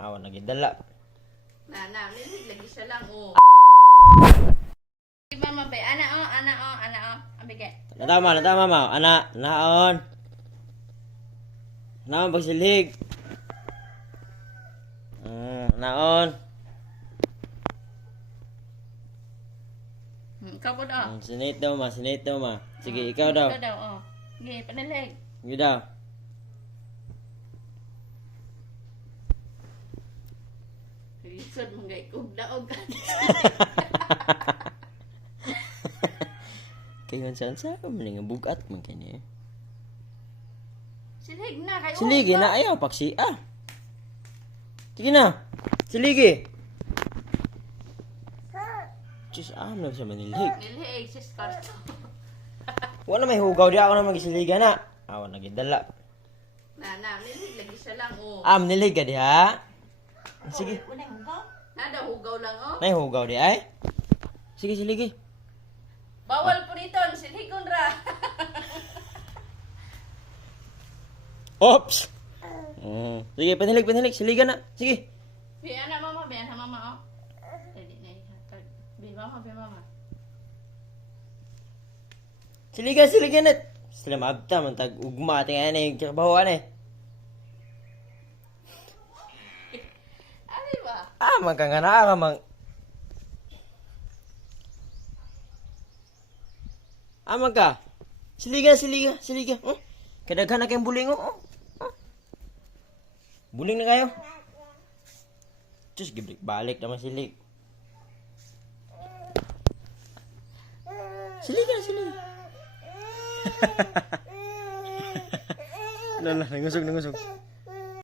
Awan lagi dala. Nilig lagi siya lang, oh. Mama, be. Ana, oh. Abigay. Natama ma. Ana, naon. Naon pagsilig. Naon. Ikaw po daw. Sinate daw ma. Sige, ikaw daw. Ikaw daw, oh. Sige, panilig. Sige daw. Lisod mong gay kog daog. Kayon saan sa mga bugat man kani. Silig na kayo. Siligi na ayaw paksi. Sige na. Siligi. Diyos, na siya manilig. Nilhig, sis Carto. Wala may hugaw di ako na magisiliga na. Awan lagi dala. Nilig lagi siya lang, oh. Nilig ka di ha? Sige. Nada, hugaw lang, oh. Nay hugaw di ay. Sige, siligi. Bawal po nito, siligon ra. Oops! Sige, panilig. Siliga na. Sige. Biyan na mama, oh. Pwede na ihatag. Bi mama. Siliga na. Sila mabta, mantag ugma. Tingnan na yung kirabahoan eh. Ano ba? Magkangana ka mang... Magka. Siliga. Kadaghan na kayong buling, oh. Buling na kayo. Diyos, balik naman silig. Siliga. Lala, nangusog.